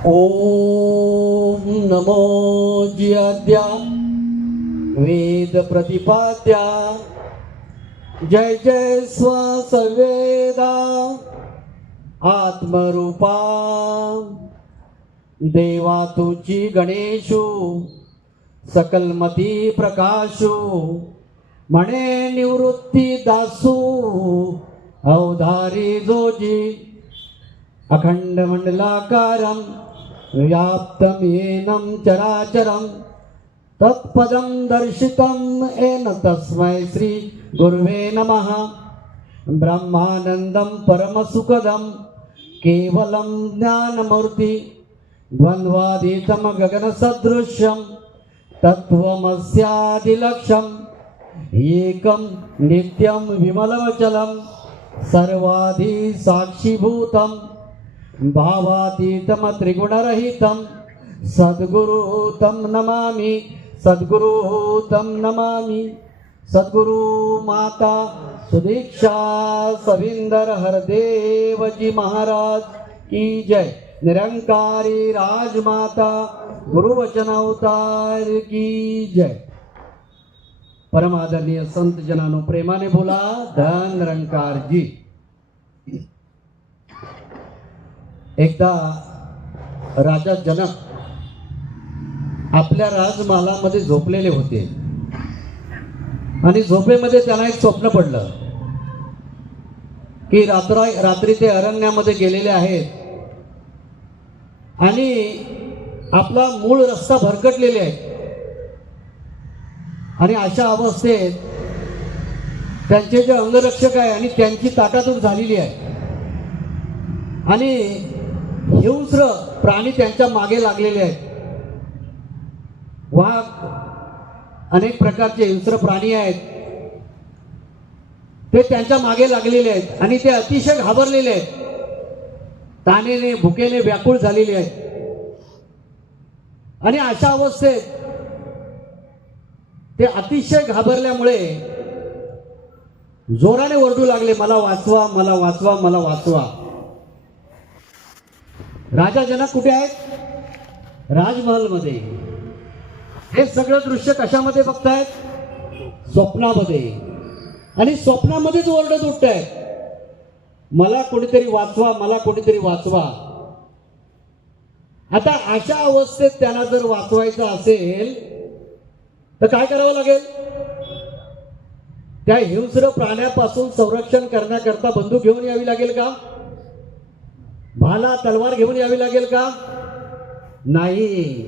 ओम नमो जियाद्या वेद प्रतिपाद्या जय जय स्वसवेदा आत्मरूपा देवा तुची गणेशू सकलमती प्रकाशू म्हणे निवृत्ती दासू अवधारी जोजी अखंड मंडलाकारं व्याप्तं येनं चराचरं तत्पदं दर्शितं येन तस्मै श्री गुरुवे नमः। ब्रह्मानन्दं परमसुखदं केवलं ज्ञानमूर्ति द्वन्द्वातीतं गगनसदृश्यं तत्त्वमस्यादिलक्ष्यम् एकं नित्यं विमलवचलं सर्वाधि साक्षीभूतं भावातीतं त्रिगुणरहितं सद्गुरु तं नमामि सद्गुरु तं नमामि। सद्गुरु माता सुदीक्षा सविंदर हरदेव जी महाराज की जय। निरंकारी राजमाता गुरुवचन अवतार की जय। परम आदरणीय संत जनानो प्रेमाने बोला धन निरंकार जी। एकदा राजा जनक आपल्या राजमहालामध्ये झोपलेले होते आणि झोपेमध्ये त्यांना एक स्वप्न पडलं की रात्री ते अरण्यामध्ये गेलेले आहेत आणि आपला मूळ रस्ता भरकटलेले आहे आणि अशा अवस्थेत त्यांचे जे अंगरक्षक आहे आणि त्यांची ताटातूट झालेली आहे आणि हिंस्र प्राणी त्यांच्या मागे लागलेले आहेत। वाघ अनेक प्रकारचे हिंस्र प्राणी आहेत ते त्यांच्या मागे लागलेले आहेत आणि ते अतिशय घाबरलेले आहेत, तानेने भुकेने व्याकुळ झालेले आहेत आणि अशा अवस्थेत ते अतिशय घाबरल्यामुळे जोराने ओरडू लागले, मला वाचवा मला वाचवा मला वाचवा। राजा जनक कुठे आहेत? राजमहल मध्ये। हे सगळं दृश्य कशामध्ये बघतायत? स्वप्नामध्ये। आणि स्वप्नामध्येच ओरडत उठतायत, मला कोणीतरी वाचवा मला कोणीतरी वाचवा। आता अशा अवस्थेत त्यांना जर वाचवायचं असेल तर काय करावं लागेल? त्या हिंस्र प्राण्यापासून संरक्षण करण्याकरता बंदूक घेऊन यावी लागेल का? भाला तलवार घेऊन यावी लागेल का? नाही,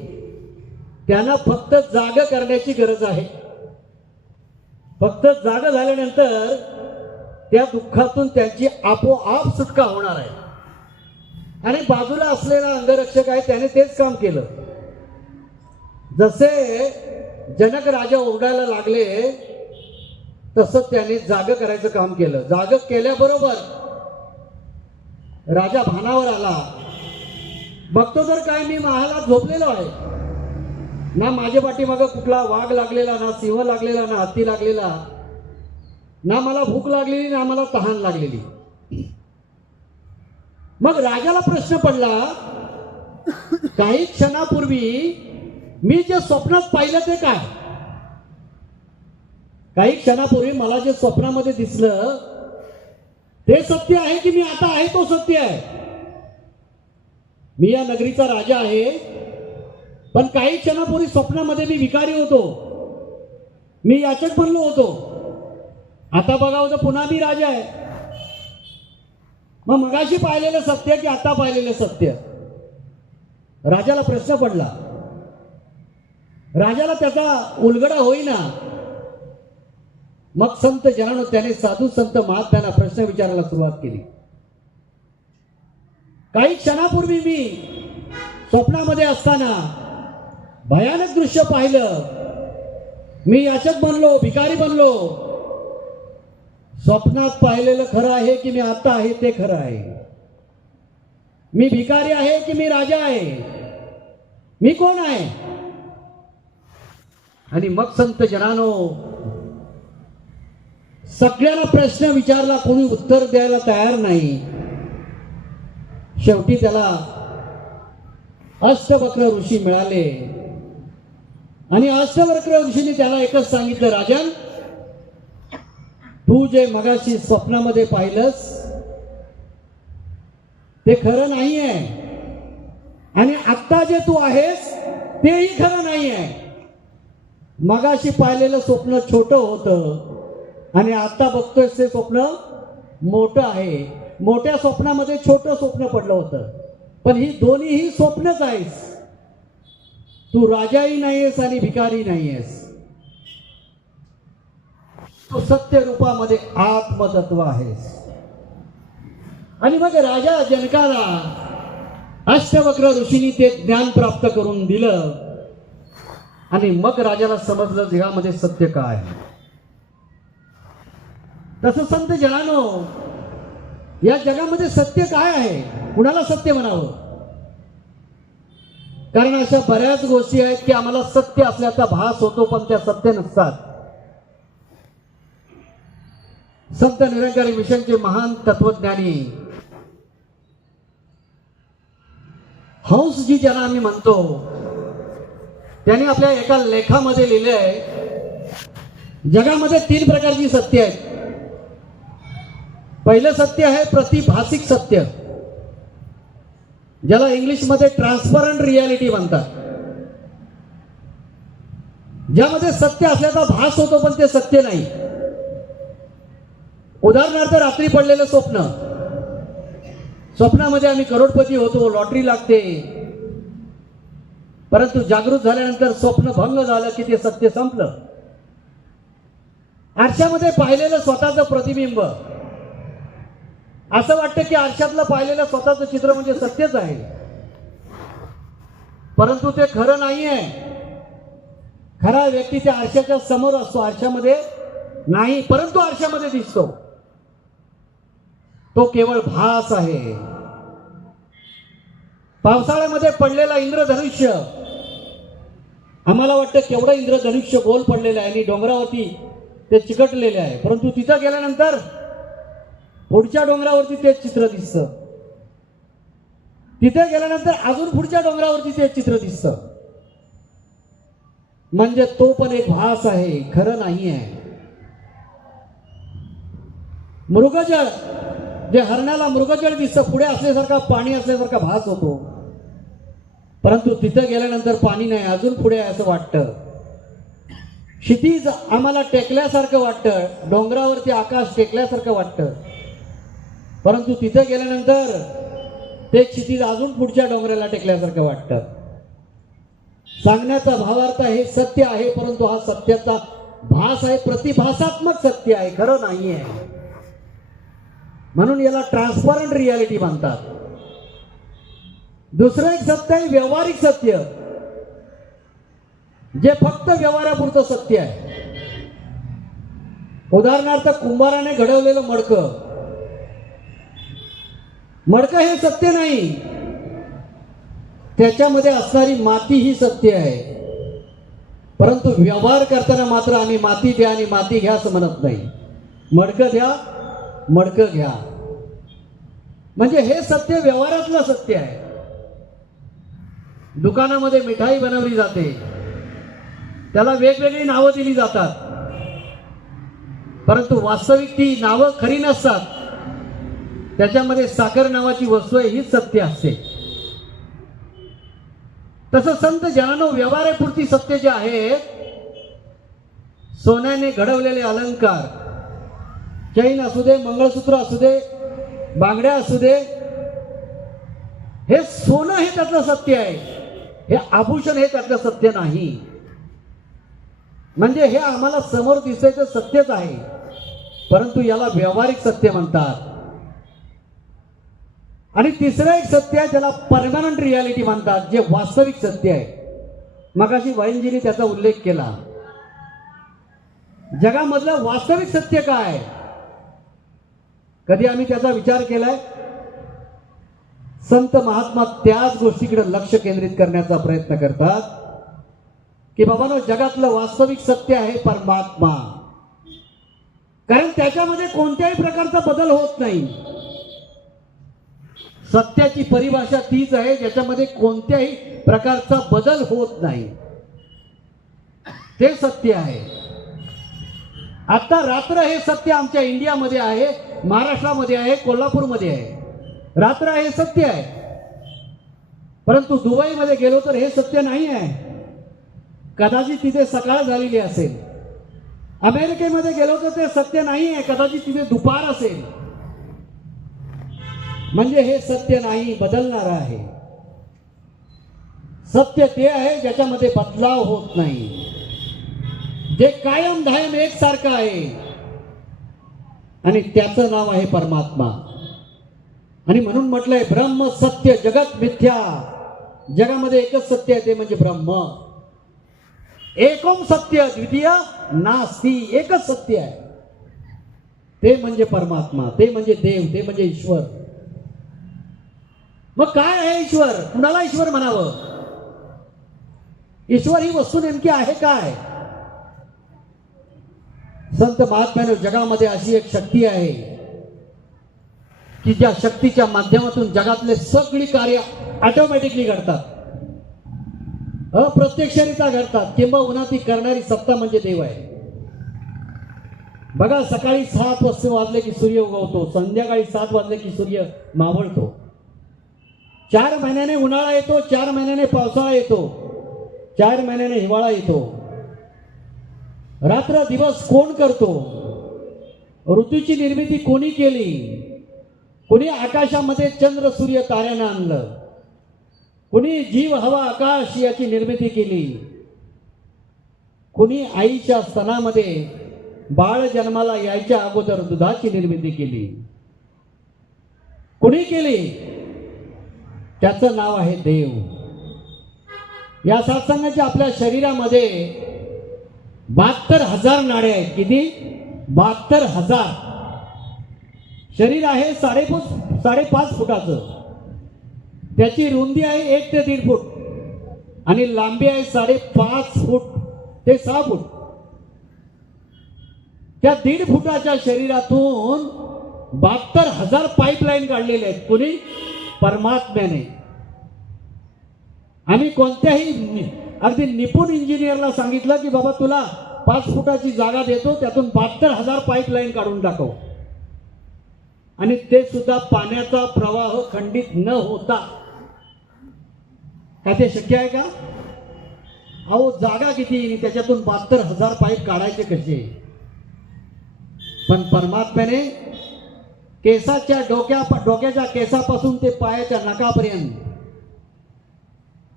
त्यांना फक्त जाग करण्याची गरज आहे। फक्त जाग झाल्यानंतर त्या दुःखातून त्यांची आपोआप सुटका होणार आहे। आणि बाजूला असलेला अंगरक्षक आहे त्याने तेच काम केलं। जसे जनक राजा ओरडायला लागले तसं त्याने जाग करायचं काम केलं। जाग केल्याबरोबर राजा भानावर आला, बघतो तर काय मी महालात झोपलेलो आहे, ना माझ्या पाठीमागं कुठला वाघ लागलेला, ना सिंह लागलेला, ना हत्ती लागलेला, ना मला भूक लागलेली ना मला तहान लागलेली। मग राजाला प्रश्न पडला, काही क्षणापूर्वी मी जे स्वप्नात पाहिलं ते काय? काही क्षणापूर्वी मला जे स्वप्नामध्ये दिसलं ते सत्य आहे की मी आता आहे तो सत्य आहे? मी या नगरीचा राजा आहे, पण काही क्षणापूर्वी स्वप्नामध्ये मी भिकारी होतो, मी याचक बनलो होतो, आता बघावं तर पुन्हा मी राजा आहे। मग मगाशी पाहिलेलं सत्य की आता पाहिलेलं सत्य? राजाला प्रश्न पडला। राजाला त्याचा उलगडा होईना। मग संत जनानो त्याने साधू संत महात्म्यांना प्रश्न विचारायला सुरुवात केली। काही क्षणापूर्वी मी स्वप्नामध्ये असताना भयानक दृश्य पाहिलं, मी याचक बनलो, भिकारी बनलो। स्वप्नात पाहिलेलं खरं आहे की मी आता आहे ते खरं आहे? मी भिकारी आहे की मी राजा आहे? मी कोण आहे? आणि मग संत जनानो सगळ्यांना प्रश्न विचारला, कोणी उत्तर द्यायला तयार नाही। शेवटी त्याला अष्टवक्र ऋषी मिळाले आणि अष्टवक्र ऋषीने त्याला एकच सांगितलं, राजन, तू जे मगाशी स्वप्नामध्ये पाहिलंस ते खरं नाहीये आणि आत्ता जे तू आहेस तेही खरं नाहीये. मगाशी पाहिलेलं स्वप्न छोटं होतं आणि आता बघतोय ते स्वप्न मोठं आहे. मोठ्या स्वप्नामध्ये छोटं स्वप्न पडलं होतं, पण ही दोन्हीही स्वप्नच आहेस. तू राजाही नाहीयेस आणि भिकारी नाहीयेस. तू सत्य रूपामध्ये आत्मतत्व आहेस. आणि मग राजा जनकाला अष्टवक्र ऋषींनी ते ज्ञान प्राप्त करून दिलं आणि मग राजाला समजलं जगामध्ये सत्य काय. तसं संत जनानो, या जगामध्ये सत्य काय आहे, कुणाला सत्य म्हणावं. कारण अशा बऱ्याच गोष्टी आहेत की आम्हाला सत्य असल्याचा भास होतो, पण त्या सत्य नसतात. संत निरंकारी मिशनचे महान तत्वज्ञानी हंसजी ज्यांना आम्ही म्हणतो, त्यांनी आपल्या एका लेखामध्ये लिहिले आहे, जगामध्ये 3 प्रकारची सत्य आहेत. पहिलं सत्य आहे प्रतिभासिक सत्य, ज्याला इंग्लिशमध्ये ट्रान्सपरंट रियालिटी म्हणतात, ज्यामध्ये सत्य असल्याचा भास होतो पण ते सत्य नाही. उदाहरणार्थ रात्री पडलेलं स्वप्न, स्वप्नामध्ये आम्ही करोडपती होतो, लॉटरी लागते, परंतु जागृत झाल्यानंतर स्वप्न भंग झालं की ते सत्य संपलं. आरशामध्ये पाहिलेलं स्वतःचं प्रतिबिंब, असं वाटतं की आरशातलं पाहिलेलं स्वतःचं चित्र म्हणजे सत्यच आहे, परंतु ते खरं नाही आहे. खरा व्यक्ती त्या आरशाच्या समोर असतो, आरशामध्ये नाही, परंतु आरशामध्ये दिसतो. तो केवळ भास आहे. पावसाळ्यामध्ये पडलेला इंद्रधनुष्य, आम्हाला वाटतं केवढं इंद्रधनुष्य गोल पडलेलं आहे आणि डोंगरावरती ते चिकटलेले आहे, परंतु तिथं गेल्यानंतर पुढच्या डोंगरावरती तेच चित्र दिसतं, तिथे गेल्यानंतर अजून पुढच्या डोंगरावरती तेच चित्र दिसतं. म्हणजे तो पण एक भास आहे, खरं नाही आहे. मृगजळ, जे हरणाला मृगजळ दिसतं, पुढे असल्यासारखा पाणी असल्यासारखा भास होतो, परंतु तिथं गेल्यानंतर पाणी नाही, अजून पुढे आहे असं वाटतं. क्षितिज आम्हाला टेकल्यासारखं वाटतं, डोंगरावरती आकाश टेकल्यासारखं वाटतं, परंतु तिथं गेल्यानंतर ते क्षितिज अजून पुढच्या डोंगराला टेकल्यासारखं वाटतं. सांगण्याचा भावार्थ हे सत्य आहे, परंतु हा सत्याचा भास आहे, प्रतिभासात्मक सत्य आहे, खरं नाही आहे. म्हणून याला ट्रान्सपरंट रियालिटी म्हणतात. दुसरं एक सत्य आहे व्यवहारिक सत्य, जे फक्त व्यवहारापुरतं सत्य आहे. उदाहरणार्थ कुंभाराने घडवलेलं मडकं हे सत्य नाही, त्याच्यामध्ये असणारी माती ही सत्य आहे, परंतु व्यवहार करताना मात्र आम्ही माती द्या आणि माती घ्या असं म्हणत नाही. मडकं द्या, मडकं घ्या, म्हणजे हे सत्य व्यवहारातलं सत्य आहे. दुकानामध्ये मिठाई बनवली जाते, त्याला वेगवेगळी नावं दिली जातात, परंतु वास्तविक ती नावं खरी नसतात. त्याच्यामध्ये साखर नावाची वस्तू आहे, हीच सत्य असते. तसं संत जनानो, व्यवहारापुरती सत्य जे आहे, सोन्याने घडवलेले अलंकार, चैन असू दे, मंगळसूत्र असू दे, बांगड्या असू दे, हे सोनं हे त्यातलं सत्य आहे, हे आभूषण हे त्यातलं सत्य नाही. म्हणजे हे आम्हाला समोर दिसायचं सत्यच आहे, परंतु याला व्यावहारिक सत्य म्हणतात. आणि तिसरं एक सत्य आहे ज्याला परमनंट रियालिटी म्हणतात, जे वास्तविक सत्य आहे. मगाशी वाईनजीने त्याचा उल्लेख केला. जगामधलं वास्तविक सत्य काय, कधी आम्ही त्याचा विचार केलाय? संत महात्मा त्याच गोष्टीकडे लक्ष केंद्रित करण्याचा प्रयत्न करतात की बाबांनो, जगातलं वास्तविक सत्य आहे परमात्मा, कारण त्याच्यामध्ये कोणत्याही प्रकारचा बदल होत नाही. सत्याची परिभाषा तीच आहे ज्याच्यामध्ये कोणत्याही प्रकारचा बदल होत नाही, ते सत्य आहे. आता रात्र हे सत्य आमच्या इंडियामध्ये आहे, महाराष्ट्रामध्ये आहे, कोल्हापूरमध्ये आहे. रात्र हे सत्य आहे. परंतु दुबईमध्ये गेलो तर हे सत्य नाही आहे. कदाचित तिथे सकाळ झालेली असेल. अमेरिकेमध्ये गेलो तर ते सत्य नाही आहे, कदाचित तिथे दुपार असेल. म्हणजे हे सत्य नाही, बदलणार आहे. सत्य ते आहे ज्याच्यामध्ये बदलाव होत नाही, जे कायम धायम एकसारखं आहे, आणि त्याचं नाव आहे परमात्मा. आणि म्हणून म्हटलंय ब्रह्म सत्य जगत मिथ्या. जगामध्ये एकच सत्य आहे, ते म्हणजे ब्रह्म. एकोम सत्य द्वितीय नास्ति. एकच सत्य आहे, ते म्हणजे परमात्मा, ते म्हणजे देव, ते म्हणजे ईश्वर. मग काय आहे ईश्वर? कुणाला ईश्वर म्हणावं? ईश्वर ही वस्तू नेमकी आहे काय? संत महात्म्याने जगामध्ये अशी एक शक्ती आहे की ज्या शक्तीच्या माध्यमातून जगातले सगळी कार्य ऑटोमॅटिकली घडतात, अप्रत्यक्षरित्या घडतात. किंबहुना ती करणारी सत्ता म्हणजे देव आहे. बघा, सकाळी 7 वाजले की सूर्य उगवतो, संध्याकाळी 7 वाजले की सूर्य मावळतो. 4 महिन्याने उन्हाळा येतो, 4 महिन्याने पावसाळा येतो, 4 महिन्याने हिवाळा येतो. रात्र दिवस कोण करतो? ऋतूची निर्मिती कोणी केली? कोणी आकाशामध्ये चंद्र सूर्य ताऱ्यानं आणलं? कोणी जीव हवा आकाश याची निर्मिती केली? कोणी आईच्या स्तनामध्ये बाळ जन्माला यायच्या अगोदर दुधाची निर्मिती केली? कोणी केली? त्याचं नाव आहे देव. या सत्संगाच्या आपल्या शरीरामध्ये 72,000 नाड्या आहेत. किती? 72,000. शरीर आहे 5.5 फुटाचं. त्याची रुंदी आहे 1 ते 1.5 फूट आणि लांबी आहे 5.5 फूट ते 6 फूट. त्या 1.5 फुटाच्या शरीरातून 72,000 पाईपलाईन काढलेले आहेत. कुणी? परमात्म्याने. आम्ही कोणत्याही अगदी निपुण इंजिनियरला सांगितलं की बाबा तुला 5 फुटाची जागा देतो, त्यातून 72,000 पाईपलाईन काढून टाकव, आणि ते सुद्धा पाण्याचा प्रवाह खंडित न होता. काय ते शक्य आहे का? अहो, जागा किती, त्याच्यातून 72,000 पाईप काढायचे कसे? पण परमात्म्याने केसाच्या डोक्याच्या केसापासून ते पायाच्या नखापर्यंत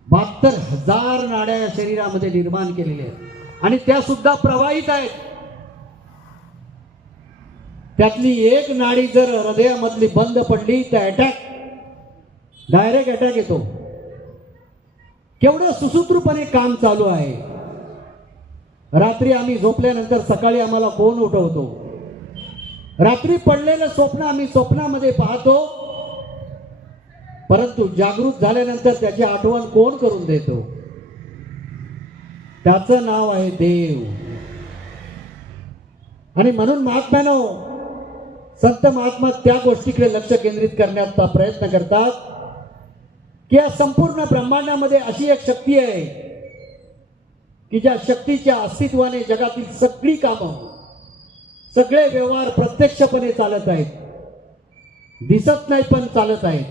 72,000 नाड्या या शरीरामध्ये निर्माण केलेल्या आहेत, आणि त्या सुद्धा प्रवाहित आहेत. त्यातली एक नाडी जर हृदयामधली बंद पडली तर डायरेक्ट अटॅक येतो. केवढं सुसूत्रपणे काम चालू आहे. रात्री आम्ही झोपल्यानंतर सकाळी आम्हाला कोण उठवतो? रात्री पडलेलं स्वप्न आम्ही स्वप्नामध्ये पाहतो, परंतु जागृत झाल्यानंतर त्याची आठवण कोण करून देतो? त्याचं नाव आहे देव. आणि म्हणून महात्म्यानो, संत महात्मा त्या गोष्टीकडे लक्ष केंद्रित करण्याचा प्रयत्न करतात की या संपूर्ण ब्रह्मांडामध्ये अशी एक शक्ती आहे की ज्या शक्तीच्या अस्तित्वाने जगातील सगळी कामं, सगळे व्यवहार प्रत्यक्षपणे चालत आहेत. दिसत नाही पण चालत आहेत.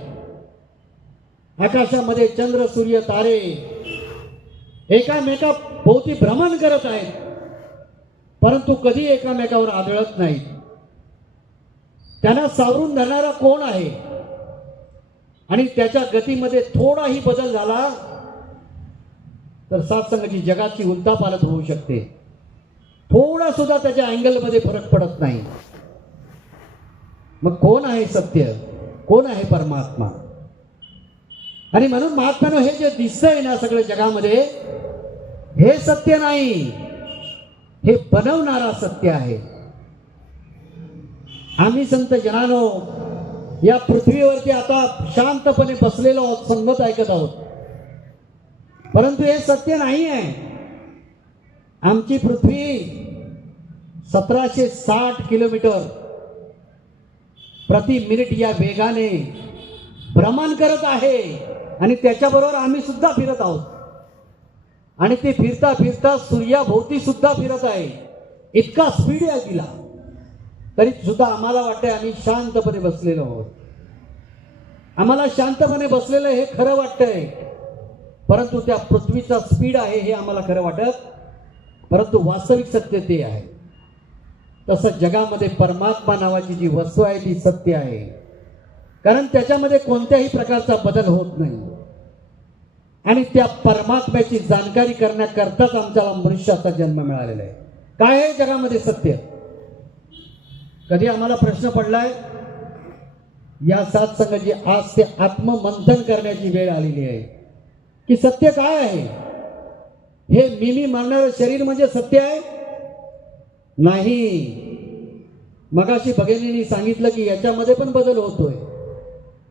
आकाशामध्ये चंद्र सूर्य तारे एकामेका भोवती भ्रमण करत आहेत, परंतु कधी एकामेकावर आदळत नाहीत. त्यांना सावरून धरणारा कोण आहे? आणि त्याच्या गतीमध्ये थोडाही बदल झाला तर सत्संगाची जगाची उलथापालथ होऊ शकते. थोडा सुद्धा त्याच्या अँगलमध्ये फरक पडत नाही. मग कोण आहे सत्य? कोण आहे परमात्मा? आणि म्हणून महात्म्यानो, हे जे दिसतंय ना सगळं जगामध्ये, हे सत्य नाही, हे बनवणारा सत्य आहे. आम्ही संत जनानो या पृथ्वीवरती आता शांतपणे बसलेलो आहोत, संगत ऐकत आहोत, परंतु हे सत्य नाही आहे. आमची पृथ्वी 1760 किलोमीटर प्रति मिनिट या वेगाने भ्रमण करत आहे आणि त्याच्याबरोबर आम्ही सुद्धा फिरत आहोत. आणि ते फिरता फिरता सूर्याभोवती सुद्धा फिरत आहे. इतका स्पीड आहे तिला, तरी सुद्धा आम्हाला वाटतंय आम्ही शांतपणे बसलेलो आहोत. आम्हाला शांतपणे बसलेलं हे खरं वाटतंय, परंतु त्या पृथ्वीचा स्पीड आहे हे आम्हाला खरं वाटत, परंतु वास्तविक सत्य ते आहे. तसं जगामध्ये परमात्मा नावाची जी वस्तू आहे ती सत्य आहे, कारण त्याच्यामध्ये कोणत्याही प्रकारचा बदल होत नाही. आणि त्या परमात्म्याची जाणकारी करण्याकरताच आमच्याला मनुष्याचा जन्म मिळालेला आहे. काय आहे जगामध्ये सत्य? कधी आम्हाला प्रश्न पडलाय? या सत्संगाची आज ते आत्ममंथन करण्याची वेळ आलेली आहे की सत्य काय आहे. हे मी मानणारं शरीर म्हणजे सत्य आहे? नाही. मगाशी भगिनींनी सांगितलं की याच्यामध्ये पण बदल होतोय.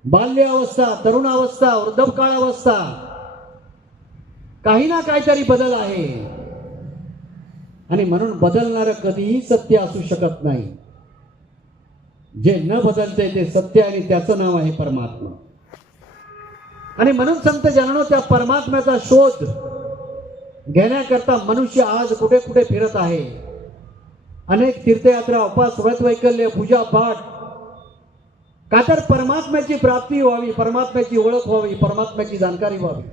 बाल्य अवस्था, तरुण अवस्था, वृद्धकाळ अवस्था, काही ना काहीतरी बदल आहे. आणि म्हणून बदलणारं कधीही सत्य असू शकत नाही. जे न बदलते ते सत्य आणि त्याचं नाव आहे परमात्मा. आणि म्हणून संत जनानो, त्या परमात्म्याचा शोध घेण्याकरता मनुष्य आज कुठे कुठे फिरत आहे. अनेक तीर्थयात्रा, उपास, व्रत, वैकल्य, पूजा पाठ, का तर परमात्म्याची प्राप्ती व्हावी, परमात्म्याची ओळख व्हावी, परमात्म्याची जाणकारी व्हावी,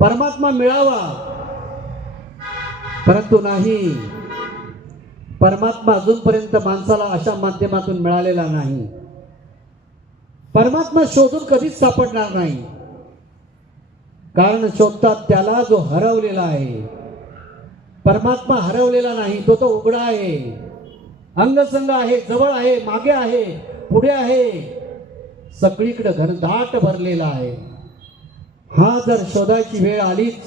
परमात्मा मिळावा. परंतु नाही, परमात्मा अजूनपर्यंत माणसाला अशा माध्यमातून मिळालेला नाही. परमात्मा शोधून कधीच सापडणार नाही, कारण शोधतात त्याला जो हरवलेला आहे. परमात्मा हरवलेला नाही, तो तो उघडा आहे, अंगसंग आहे, जवळ आहे, मागे आहे, पुढे आहे, सगळीकडे घनदाट भरलेला आहे. हा जर शोधायची वेळ आलीच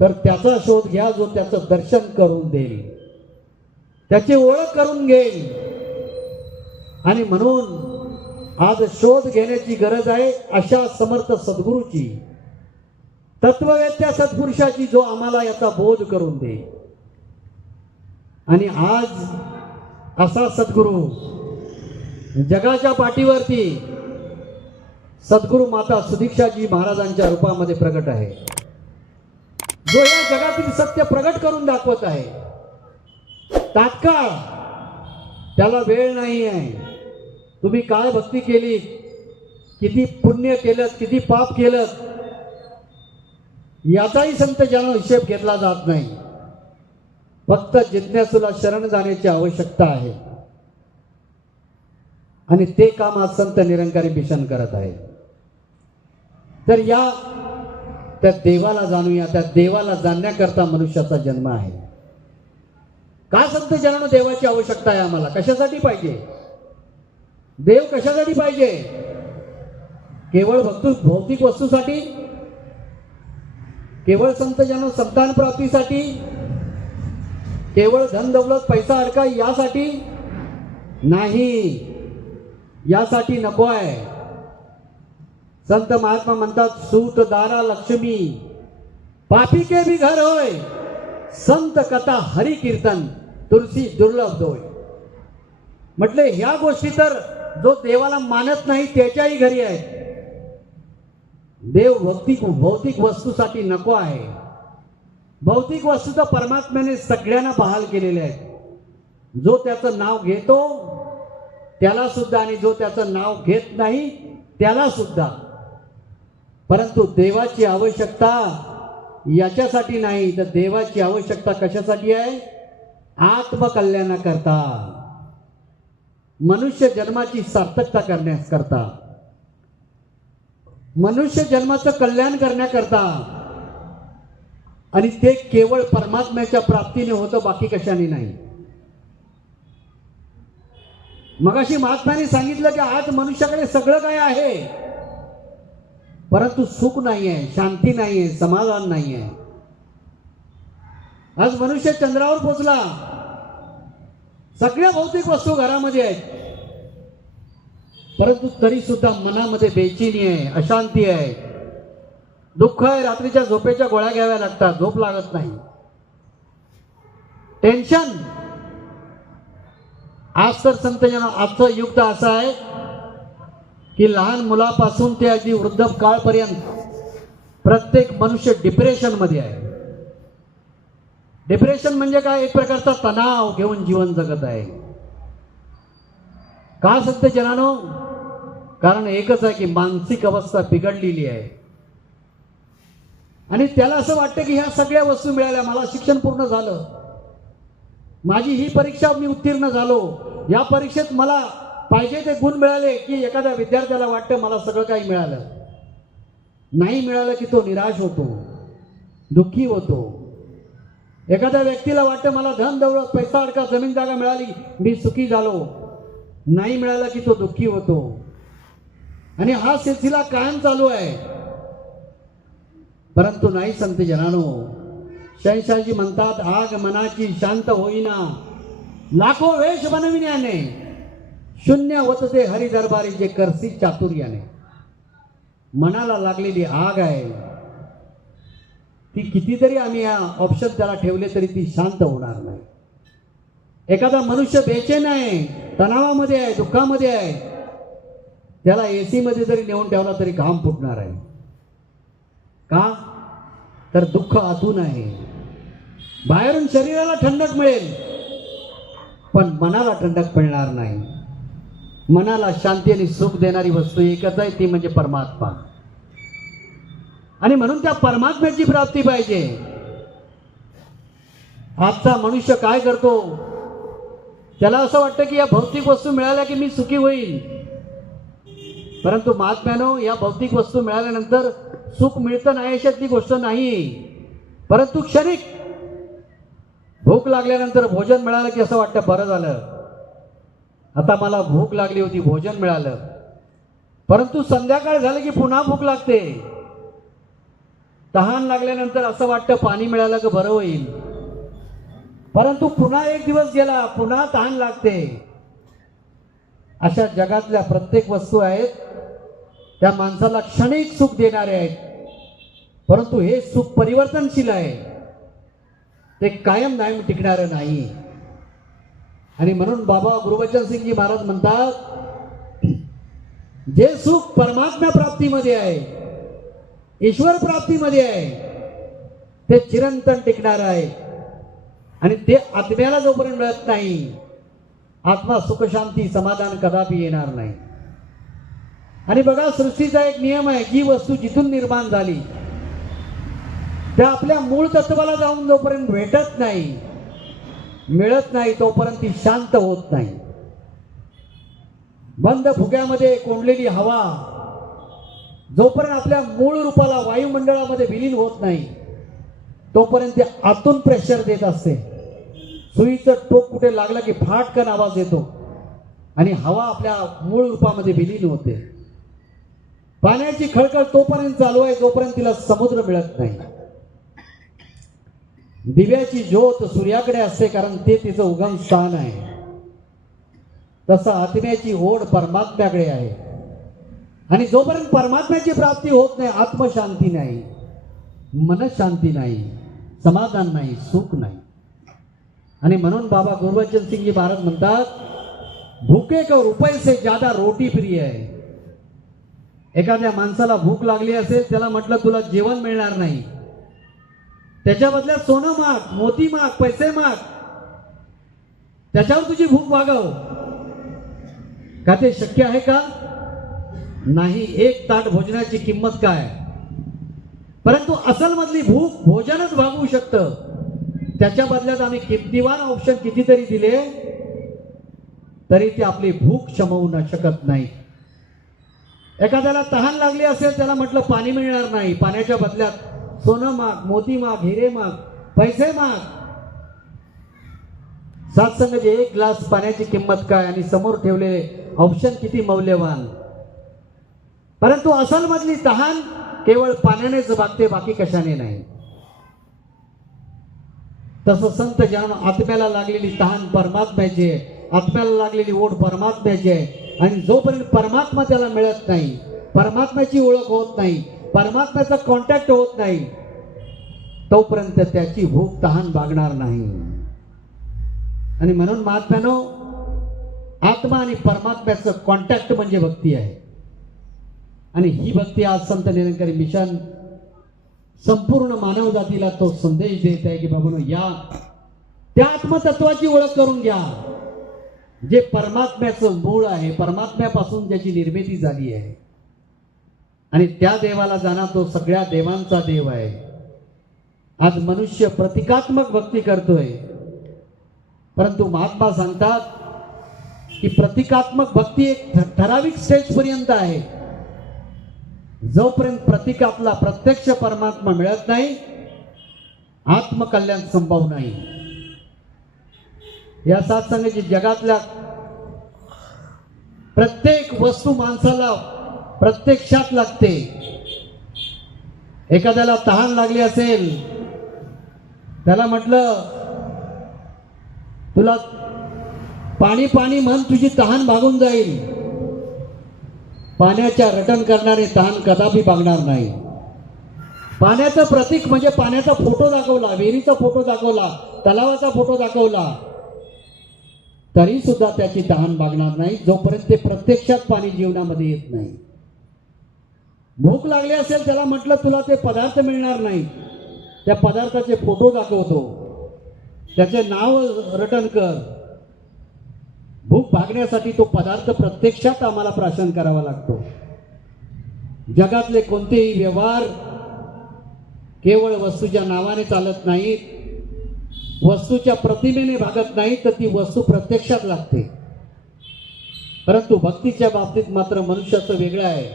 तर त्याचा शोध घ्या जो त्याचं दर्शन करून देईल, त्याची ओळख करून घेईल. आणि म्हणून आज शोध घेण्याची गरज आहे अशा समर्थ सद्गुरूची, तत्ववेत्या सत्पुरुषाची, जो आम्हाला याचा बोध करून दे. आणि आज असा सद्गुरू जगाच्या पाठीवरती सद्गुरू माता सुदीक्षाजी महाराजांच्या रूपामध्ये प्रगट आहे, जो या जगातील सत्य प्रगट करून दाखवत आहे. तात्काळ त्याला वेळ नाही आहे. तुम्ही काय भक्ती केली, किती पुण्य केलं, किती पाप केलं, याचाही संत जन हिशेब घेतला जात नाही. फक्त जिज्ञासूला शरण जाण्याची आवश्यकता आहे. आणि ते काम आज संत निरंकारी भीषण करत आहे. तर या त्या देवाला जाणूया. त्या देवाला जाणण्याकरता मनुष्याचा जन्म आहे. का संत जनांनो देवाची आवश्यकता आहे आम्हाला? कशासाठी पाहिजे देव? कशासाठी पाहिजे? केवळ भौतिक वस्तूसाठी? केवळ संत जनांनो संतान प्राप्तीसाठी? केवळ धन दौलत पैसा अडका यासाठी नाही. यासाठी नको आहे. संत महात्मा म्हणतात, सूत दारा लक्ष्मी पापी के भी घर होय, संत कथा हरी कीर्तन तुलसी दुर्लभ होय. म्हटले ह्या गोष्टी तर जो देवाला मानत नाही त्याच्याही घरी आहे. देव भौतिक वस्तूसाठी नको आहे. भौतिक वस्तू तर परमात्म्याने सगळ्यांना बहाल केलेले आहेत. जो त्याचं नाव घेतो त्याला सुद्धा आणि जो त्याचं नाव घेत नाही त्याला सुद्धा. परंतु देवाची आवश्यकता याच्यासाठी नाही, तर देवाची आवश्यकता कशासाठी आहे? आत्मकल्याणाकरता, मनुष्य जन्माची सार्थकता करण्याकरता, मनुष्य जन्माचं कल्याण करण्याकरता. आणि ते केवळ परमात्म्याच्या प्राप्तीने होतं, बाकी कशाने नाही. मगाशी महात्म्याने सांगितलं की आज मनुष्याकडे सगळं काय आहे, परंतु सुख नाही आहे, शांती नाही आहे, समाधान नाही आहे. आज मनुष्य चंद्रावर पोहोचला, सगळ्या भौतिक वस्तू घरामध्ये आहेत, परंतु तरी सुद्धा मनामध्ये बेचैनी आहे, अशांती आहे, दुःख आहे. रात्रीच्या झोपेच्या गोळ्या घ्याव्या लागतात, झोप लागत नाही, टेन्शन. आज तर संत जन आजचं युग तर असं आहे की लहान मुलापासून ते अगदी वृद्धकाळपर्यंत प्रत्येक मनुष्य डिप्रेशनमध्ये आहे. डिप्रेशन म्हणजे काय? एक प्रकारचा तणाव घेऊन जीवन जगत आहे. का सत्य जनानो? कारण एकच आहे की मानसिक अवस्था बिघडलेली आहे. आणि त्याला असं वाटतं की ह्या सगळ्या वस्तू मिळाल्या, मला शिक्षण पूर्ण झालं, माझी ही परीक्षा मी उत्तीर्ण झालो, या परीक्षेत मला पाहिजे ते गुण मिळाले, की एखाद्या विद्यार्थ्याला वाटतं मला सगळं काही मिळालं. नाही मिळालं की तो निराश होतो, दुःखी होतो. एखाद्या व्यक्तीला वाटतं मला धन दौलत पैसा अडका जमीन जागा मिळाली, मी सुखी झालो. नाही मिळालं की तो दुःखी होतो. आणि हा सिलसिला कायम चालू आहे. परंतु नाही संत जनानो, शहनशाहजी म्हणतात, आग मनाची शांत होईना, लाखो वेश बनविण्याने, शून्य होत ते हरी दरबारी जे करसी चातुर्याने. मनाला लागलेली आग आहे, ती कितीतरी आम्ही या ऑप्शन त्याला ठेवले तरी ती शांत होणार नाही. एखादा मनुष्य बेचैन आहे, तणावामध्ये आहे, दुःखामध्ये आहे, त्याला एसी मध्ये जरी नेऊन ठेवला तरी घाम फुटणार आहे. का? तर दुःख आतून आहे. बाहेरून शरीराला ठंडक मिळेल, पण मनाला ठंडक मिळणार नाही. मनाला शांती आणि सुख देणारी वस्तू एकच आहे, ती म्हणजे परमात्मा. आणि म्हणून त्या परमात्म्याची प्राप्ती पाहिजे. आजचा मनुष्य काय करतो? त्याला असं वाटतं की या भौतिक वस्तू मिळाल्या की मी सुखी होईल. परंतु महात्म्यानो, या भौतिक वस्तू मिळाल्यानंतर सुख मिळतं नाही अशातली गोष्ट नाही, परंतु क्षणिक. भूक लागल्यानंतर भोजन मिळालं की असं वाटतं बरं झालं, आता मला भूक लागली होती, भोजन मिळालं. परंतु संध्याकाळ झालं की पुन्हा भूक लागते. तहान लागल्यानंतर असं वाटतं पाणी मिळालं की बरं होईल, परंतु पुन्हा एक दिवस गेला, पुन्हा तहान लागते. अशा जगातल्या प्रत्येक वस्तू आहेत, त्या माणसाला क्षणिक सुख देणारे आहेत, परंतु हे सुख परिवर्तनशील आहे, ते कायम नाही टिकणारं नाही. आणि म्हणून बाबा गुरुबचन सिंगजी महाराज म्हणतात, जे सुख परमात्मा प्राप्तीमध्ये आहे, ईश्वर प्राप्तीमध्ये आहे, ते चिरंतन टिकणार आहे. आणि ते आत्म्याला जोपर्यंत मिळत नाही, आत्मा सुख शांती समाधान कदापि येणार नाही. आणि बघा, सृष्टीचा एक नियम आहे, जी वस्तू जिथून निर्माण झाली त्या आपल्या मूळ तत्वाला जाऊन जोपर्यंत भेटत नाही, मिळत नाही, तोपर्यंत ती शांत होत नाही. बंद फुग्यामध्ये कोंडलेली हवा जोपर्यंत आपल्या मूळ रूपाला वायुमंडळामध्ये विलीन होत नाही, तोपर्यंत ते आतून प्रेशर देत असते. सुईचं टोक कुठे लागलं की फाटकन आवाज येतो आणि हवा आपल्या मूळ रूपामध्ये विलीन होते. पाण्याची खळखळ तोपर्यंत चालू आहे जोपर्यंत तिला समुद्र मिळत नाही. दिव्याची ज्योत सूर्याकडे असते, कारण ते तिचं उगम स्थान आहे. तसं आत्म्याची ओढ परमात्म्याकडे आहे. आणि जोपर्यंत परमात्म्याची प्राप्ती होत नाही, आत्मशांती नाही, मनशांती नाही, समाधान नाही, सुख नाही. आणि म्हणून बाबा गुरुबचन सिंगजी महाराज म्हणतात, भूखे को रुपये से ज्यादा रोटी प्रिय आहे. एखाद्या माणसाला भूक लागली असेल, त्याला म्हटलं तुला जेवण मिळणार नाही, त्याच्या बदल्यात सोनं माग, मोती माग, पैसे माग, त्याच्यावर तुझी भूक भागव. का ते शक्य आहे का? नाही. एक ताट भोजनाची किंमत काय? परंतु असल मधली भूक भोजनच भागवू शकतं. त्याच्या बदल्यात आम्ही किमतीवान ऑप्शन कितीतरी दिले तरी ते आपली भूक शमवू न शकत नाही. एखाद्याला तहान लागली असेल, त्याला म्हटलं पाणी मिळणार नाही, पाण्याच्या बदल्यात सोनं माग, मोती माग, हिरे माग, पैसे माग. सात्संगाचे एक ग्लास पाण्याची किंमत काय आणि समोर ठेवलेले ऑप्शन किती मौल्यवान. परंतु असल मधली तहान केवळ पाण्यानेच भागते, बाकी कशाने नाही. तसं संत ज्ञान, आत्म्याला लागलेली तहान परमात्म्याची आहे, आत्म्याला लागलेली ओढ परमात्म्याची आहे. आणि जोपर्यंत परमात्मा त्याला मिळत नाही, परमात्म्याची ओळख होत नाही, परमात्म्याचा कॉन्टॅक्ट होत नाही, तोपर्यंत त्याची भूक तहान भागणार नाही. आणि म्हणून महात्म्यानो, आत्मा आणि परमात्म्याचं कॉन्टॅक्ट म्हणजे भक्ती आहे. आणि ही भक्ती आज संत निरंकारी मिशन संपूर्ण मानव जातीला तो संदेश देत आहे की बाबांनो, या त्या आत्मतत्वाची ओळख करून घ्या जे परमात्म्याचं मूळ आहे, परमात्म्यापासून ज्याची निर्मिती झाली आहे. आणि त्या देवाला जाणा तो सगळ्या देवांचा देव आहे. आज मनुष्य प्रतिकात्मक भक्ती करतोय, परंतु महात्मा सांगतात की प्रतिकात्मक भक्ती एक ठराविक स्टेज पर्यंत आहे. जोपर्यंत प्रतिकातला प्रत्यक्ष परमात्मा मिळत नाही, आत्मकल्याण संभव नाही. या सत्संगाची जगातल्या प्रत्येक वस्तू माणसाला प्रत्यक्षात लागते. एखाद्याला तहान लागली असेल, त्याला म्हटलं तुला पाणी पाणी म्हण, तुझी तहान भागून जाईल. पाण्याच्या रटण करणारे तहान कदापि भागणार नाही. पाण्याचं प्रतीक म्हणजे पाण्याचा फोटो दाखवला, विहिरीचा फोटो दाखवला, तलावाचा फोटो दाखवला, तरी सुद्धा त्याची तहान भागणार नाही जोपर्यंत ते प्रत्यक्षात पाणी जीवनामध्ये येत नाही. भूक लागली असेल, त्याला म्हटलं तुला ते पदार्थ मिळणार नाही, त्या पदार्थाचे फोटो दाखवतो, त्याचे नाव रटण कर. भूक भागण्यासाठी तो पदार्थ प्रत्यक्षात आम्हाला प्राशन करावा लागतो. जगातले कोणतेही व्यवहार केवळ वस्तूच्या नावाने चालत नाहीत, वस्तूच्या प्रतिमेने भागत नाही, तर ती वस्तू प्रत्यक्षात लागते. परंतु भक्तीच्या बाबतीत मात्र मनुष्याचं वेगळं आहे.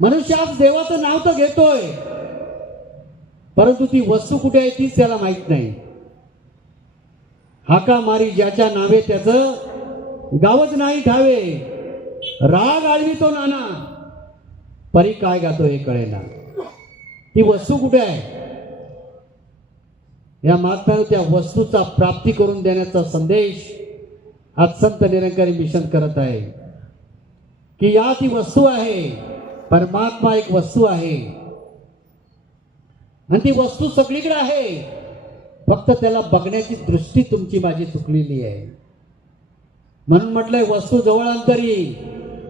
मनुष्य आज देवाचं नाव तर घेतोय, परंतु ती वस्तू कुठे आहे तीच त्याला माहित नाही. हाका मारी ज्याच्या नावे त्याचं गावच नाही ठावे, राग आळवितो नाना परी काय गातो हे कळेना. ती वस्तू कुठे आहे? या महात्म्यानं त्या वस्तूचा प्राप्ती करून देण्याचा संदेश आज संत निरंकारी मिशन करत आहे की या ती वस्तू आहे, परमात्मा एक वस्तू आहे आणि ती वस्तू सगळीकडे आहे. फक्त त्याला बघण्याची दृष्टी तुमची माझी चुकलेली आहे. म्हणून म्हटलंय वस्तू जवळ अंतरी,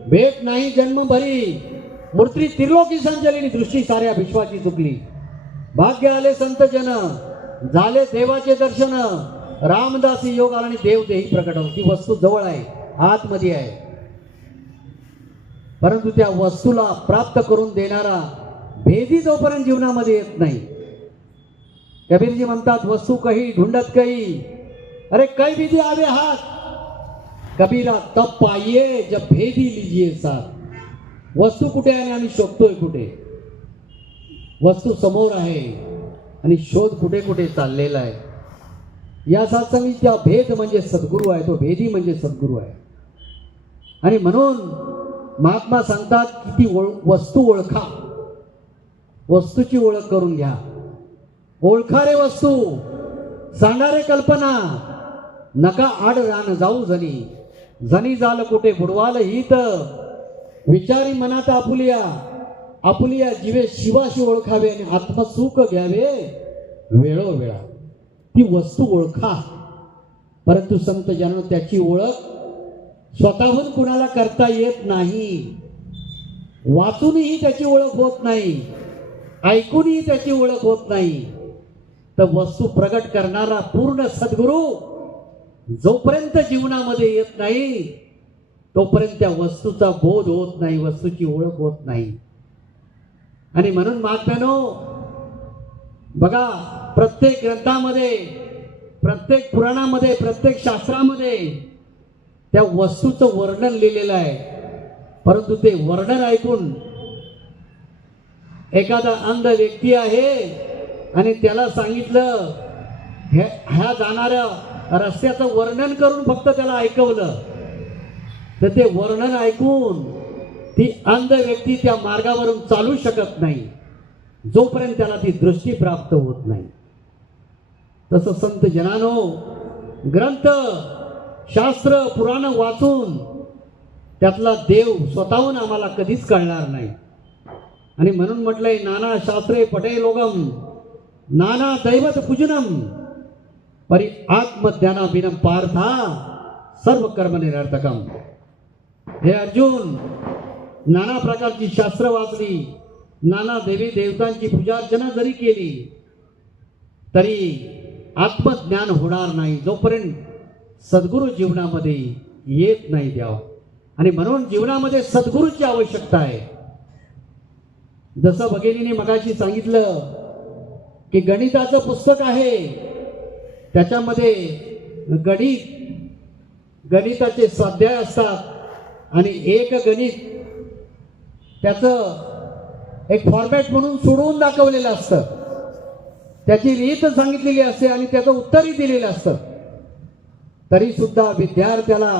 भेट नाही जन्म भरी, मूर्ती त्रिलोकी संचलिनी, दृष्टी साऱ्या विश्वाची चुकली. भाग्य आले संत जन, झाले देवाचे दर्शन, रामदासी योग आला आणि देव देही प्रकट होती. ती वस्तू जवळ आहे, आतमध्ये आहे, परंतु त्या वस्तूला प्राप्त करून देणारा भेदी जोपर्यंत जीवनामध्ये येत नाही. कबीरजी म्हणतात वस्तू कही ढूंढत कही, अरे कई विधि आवे हाथ, कबीरा तब पाइये जब भेदी लीजिए साथ. वस्तू कुठे आहे आणि शोधतोय कुठे? वस्तू समोर आहे आणि शोध कुठे कुठे चाललेला आहे. या सत्संगीचा भेद म्हणजे सद्गुरू आहे, तो भेदी म्हणजे सद्गुरू आहे. आणि म्हणून महात्मा सांगतात की ती वस्तू ओळखा, वस्तूची ओळख करून घ्या. ओळखा रे वस्तू, सांगा रे कल्पना, नका आड रान जाऊ जनी, जनी जाल कुठे बुडवाल हित, विचारी मनात आपुलिया, आपुलिया जीवे शिवाशी ओळखावे आणि आत्मसुख घ्यावे वेळोवेळा. ती वस्तू ओळखा, परंतु संत जन त्याची ओळख स्वतःहून कुणाला करता येत नाही. वाचूनही त्याची ओळख होत नाही, ऐकूनही त्याची ओळख होत नाही. तर वस्तू प्रगट करणारा पूर्ण सद्गुरू जोपर्यंत जीवनामध्ये येत नाही तोपर्यंत त्या वस्तूचा बोध होत नाही, वस्तूची ओळख होत नाही. आणि म्हणून महात्म्यानो बघा, प्रत्येक ग्रंथामध्ये, प्रत्येक पुराणामध्ये, प्रत्येक शास्त्रामध्ये त्या वस्तूचं वर्णन लिहिलेलं आहे. परंतु ते वर्णन ऐकून एखादा अंध व्यक्ती आहे आणि त्याला सांगितलं ह्या जाणाऱ्या रस्त्याचं वर्णन करून फक्त त्याला ऐकवलं, तर ते वर्णन ऐकून ती अंध व्यक्ती त्या मार्गावरून चालू शकत नाही जोपर्यंत त्याला ती दृष्टी प्राप्त होत नाही. तसं संत जनानो ग्रंथ, शास्त्र, पुराण वाचून त्यातला देव स्वतःहून आम्हाला कधीच कळणार नाही. आणि म्हणून म्हटलंय नाना शास्त्रे पठे लोगम, नाना दैवत पूजनम, परि आत्मज्ञाना विनम पार्था सर्व कर्म निरर्थकम. हे अर्जुन, नाना प्रकारची शास्त्र वाचली, नाना देवी देवतांची पूजा अर्चना जरी केली तरी आत्मज्ञान होणार नाही जोपर्यंत सद्गुरू जीवनामध्ये येत नाही द्यावं. आणि म्हणून जीवनामध्ये सद्गुरूची आवश्यकता आहे. जसं भगिनीने मगाशी सांगितलं की गणिताचं पुस्तक आहे, त्याच्यामध्ये गणिताचे स्वाध्याय असतात आणि एक गणित त्याचं एक फॉर्मॅट म्हणून सोडवून दाखवलेलं असतं, त्याची रीत सांगितलेली असते आणि त्याचं उत्तरही दिलेलं असतं. तरी सुद्धा विद्यार्थ्याला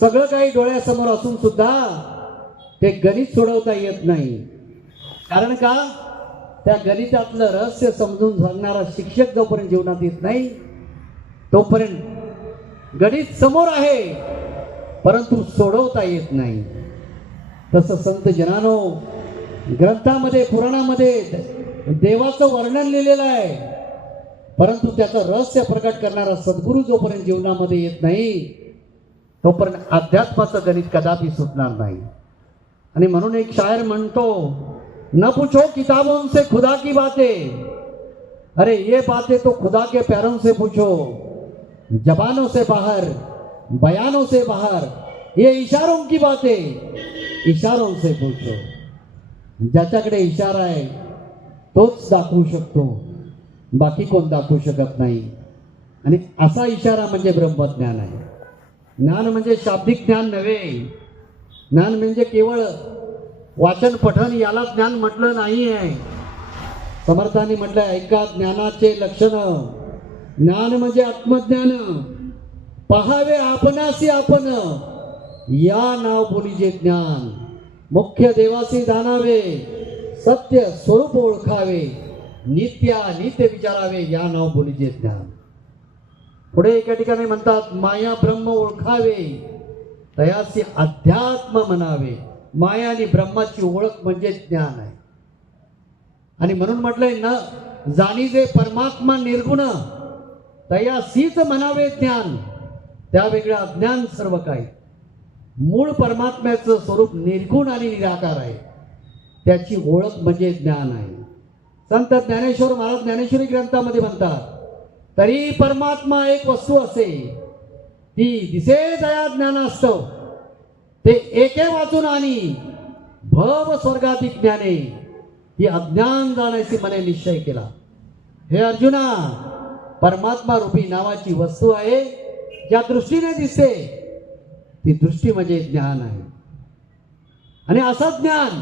सगळं काही डोळ्यासमोर असून सुद्धा ते गणित सोडवता येत नाही. कारण का? त्या गणितातलं रहस्य समजून सांगणारा शिक्षक जोपर्यंत जीवनात येत नाही तोपर्यंत गणित समोर आहे परंतु सोडवता येत नाही. तसं संत जनानो, ग्रंथामध्ये पुराणामध्ये देवाचं वर्णन लिहिलेलं आहे, परंतु त्याचं रहस्य प्रकट करणारा सद्गुरू जोपर्यंत जीवनामध्ये येत नाही तोपर्यंत अध्यात्माचं गणित कदापि सुटणार नाही. आणि म्हणून एक शायर म्हणतो, न पूछो किताबों से खुदा की बातें, अरे ये बातें तो खुदा के प्यारों से पूछो, जबानों से बाहर बयानों से बाहर, ये इशारों की बातें इशारों से पूछो. ज्याच्याकडे इशारा आहे तोच दाखवू शकतो, बाकी कोण दाखवू शकत नाही. आणि असा इशारा म्हणजे ब्रह्मज्ञान आहे. ज्ञान म्हणजे शाब्दिक ज्ञान नव्हे. ज्ञान म्हणजे केवळ वाचन पठन याला ज्ञान म्हटलं नाही आहे. समर्थांनी म्हटलं, ऐका ज्ञानाचे लक्षण. ज्ञान म्हणजे आत्मज्ञान. पहावे आपणासी आपण, या नाव बोलीजे ज्ञान. मुख्य देवासी जाणावे, सत्य स्वरूप ओळखावे, नित्य विचारावे, या नाव बोलीजे ज्ञान. पुढे एका ठिकाणी म्हणतात, माया ब्रह्म ओळखावे, तयासी अध्यात्म म्हणावे. माया आणि ब्रह्माची ओळख म्हणजे ज्ञान आहे. आणि म्हणून म्हटलंय ना, जाणीजे परमात्मा निर्गुण, तयासीच म्हणावे ज्ञान. त्या वेगळं अज्ञान सर्व काही. मूळ परमात्म्याचं स्वरूप निर्गुण आणि निराकार आहे, त्याची ओळख म्हणजे ज्ञान आहे. संत ज्ञानेश्वर महाराज ज्ञानेश्वरी ग्रंथामध्ये म्हणतात, तरी परमात्मा एक वस्तू असे, ती दिसे दया ज्ञानास्तव, ते एके वाचून आणि भव स्वर्गाधिक ज्ञाने, ती अज्ञान जाण्याची मने निश्चय केला. हे अर्जुना, परमात्मा रूपी नावाची वस्तू आहे, ज्या दृष्टीने दिसते ती दृष्टी म्हणजे ज्ञान आहे. आणि असं ज्ञान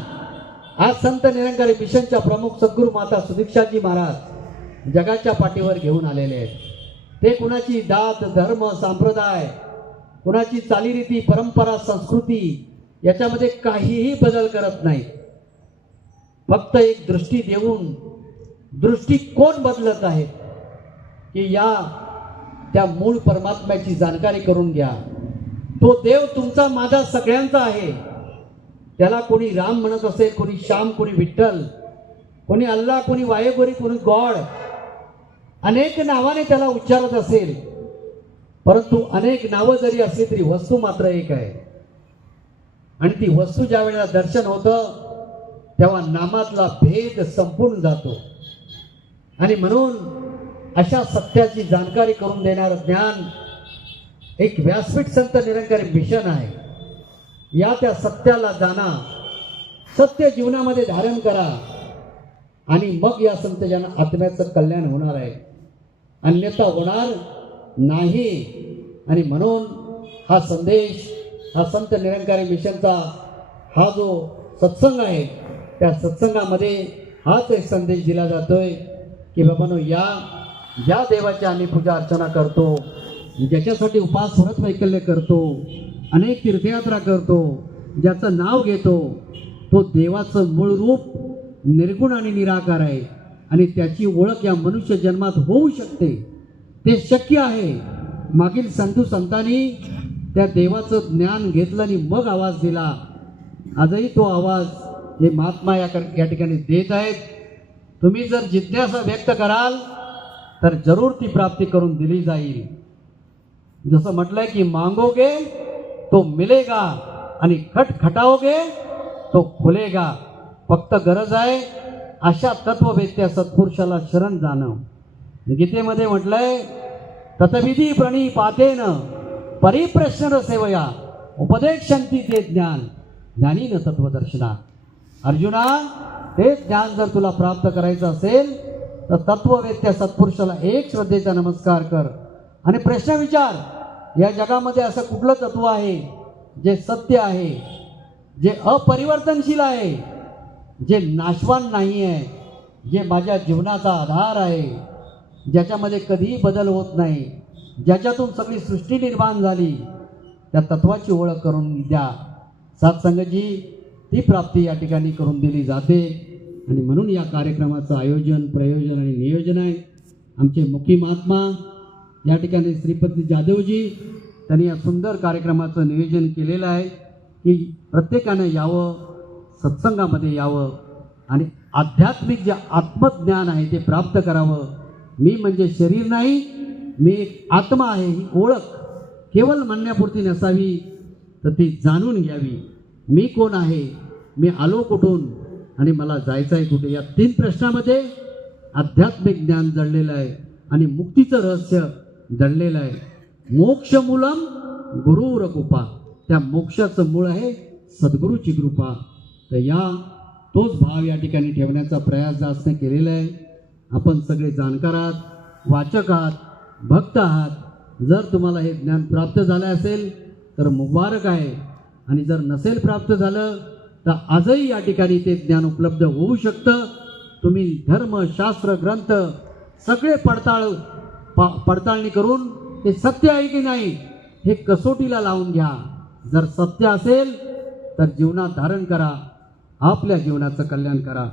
आज संत निरंकारी मिशनच्या प्रमुख सद्गुरू माता सुदीक्षाजी महाराज जगाच्या पाठीवर घेऊन आलेले आहेत. ते कुणाची जात धर्म संप्रदाय, कुणाची चालीरीती परंपरा संस्कृती याच्यामध्ये काहीही बदल करत नाहीत. फक्त एक दृष्टी देऊन दृष्टिकोन बदलत आहेत की या त्या मूळ परमात्म्याची जाणकारी करून घ्या. तो देव तुमचा माझा सगळ्यांचा आहे. त्याला कोणी राम म्हणत असेल, कोणी श्याम, कोणी विठ्ठल, कोणी अल्लाह, कोणी वाहेगुरी, कोणी गॉड, अनेक नावाने त्याला उच्चारत असेल, परंतु अनेक नावं जरी असली तरी वस्तू मात्र एक आहे. आणि ती वस्तू ज्या वेळेला दर्शन होतं तेव्हा नामातला भेद संपून जातो. आणि म्हणून अशा सत्याची जाणकारी करून देणारं ज्ञान एक व्यासपीठ संत निरंकारी मिशन आहे. या त्या सत्याला जाणा, सत्य जीवनामध्ये धारण करा आणि मग या संत जन आत्म्याचं कल्याण होणार आहे, अन्यथा होणार नाही. आणि म्हणून हा संदेश, हा संत निरंकारी मिशनचा हा जो सत्संग आहे, त्या सत्संगामध्ये हाच एक संदेश दिला जातोय की बाबांनो, ज्या देवाची आम्ही पूजा अर्चना करतो, ज्याच्यासाठी उपास व्रत वैकल्य करतो, अनेक तीर्थयात्रा करतो, ज्याचं नाव घेतो, तो देवाचं मूळ रूप निर्गुण आणि निराकार आहे. आणि त्याची ओळख या मनुष्य जन्मात होऊ शकते, ते शक्य आहे. मागील संतांनी त्या देवाचं ज्ञान घेतलं आणि मग आवाज दिला. आजही तो आवाज हे महात्मा या ठिकाणी देत आहेत. तुम्ही जर जिज्ञासा व्यक्त कराल तर जरूर ती प्राप्ती करून दिली जाईल. जसं म्हटलंय की मागोगे तो मिलेगा, आणि खटखटाओगे तो खुलेगा. फक्त गरज आहे अशा तत्ववेत्या सत्पुरुषाला शरण जाणं. गीतेमध्ये म्हटलंय ततविधी प्रणिपातेन परिप्रश्न सेवया उपदेक्षन्ति ते ज्ञान ज्ञानीन तत्वदर्शना. अर्जुना, ते ज्ञान जर तुला प्राप्त करायचं असेल तर तत्ववेत्या सत्पुरुषाला एक श्रद्धेचा नमस्कार कर आणि प्रश्न विचार. या जगामध्ये असं कुठलं तत्व आहे जे सत्य आहे, जे अपरिवर्तनशील आहे, जे नाशवान नाही आहे, जे माझ्या जीवनाचा आधार आहे, ज्याच्यामध्ये कधीही बदल होत नाही, ज्याच्यातून सगळी सृष्टी निर्माण झाली, त्या तत्वाची ओळख करून द्या. सत्संगजी ती प्राप्ती या ठिकाणी करून दिली जाते. आणि म्हणून या कार्यक्रमाचं आयोजन, प्रयोजन आणि नियोजन आहे. आमचे मुखी महात्मा या ठिकाणी श्रीपती जाधवजी त्यांनी या सुंदर कार्यक्रमाचं नियोजन केलेलं आहे की प्रत्येकानं यावं, सत्संगामध्ये यावं आणि आध्यात्मिक जे आत्मज्ञान आहे ते प्राप्त करावं. मी म्हणजे शरीर नाही, मी एक आत्मा आहे ही ओळख केवळ म्हणण्यापुरती नसावी, तर ती जाणून घ्यावी. मी कोण आहे, मी आलो कुठून आणि मला जायचं आहे कुठे. या 3 प्रश्नामध्ये आध्यात्मिक ज्ञान जडलेलं आहे आणि मुक्तीचं रहस्य दडलेलं आहे. मोक्षमूलम गुरुर कृपा. त्या मोक्षाचं मूळ आहे सद्गुरूची कृपा. तर तोच भाव या ठिकाणी ठेवण्याचा प्रयास जास्त केलेला आहे. आपण सगळे जाणकार आहात, वाचक आहात, भक्त आहात. जर तुम्हाला हे ज्ञान प्राप्त झालं असेल तर मुबारक आहे, आणि जर नसेल प्राप्त झालं तर आजही या ठिकाणी ते ज्ञान उपलब्ध होऊ शकतं. तुम्ही धर्म, शास्त्र, ग्रंथ सगळे पडताळणी करून ते सत्य आहे की नाही हे कसोटीला लावून घ्या. जर सत्य असेल तर जीवनात धारण करा, आपल्या जीवनाचं कल्याण करा.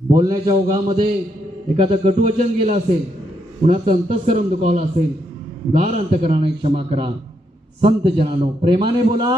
बोलण्याच्या ओघामध्ये एखादं कटुवचन गेलं असेल, कुणाचं अंतःस्करण दुखावलं असेल, उदार अंतकरणाने क्षमा करा. संत जनानो प्रेमाने बोला.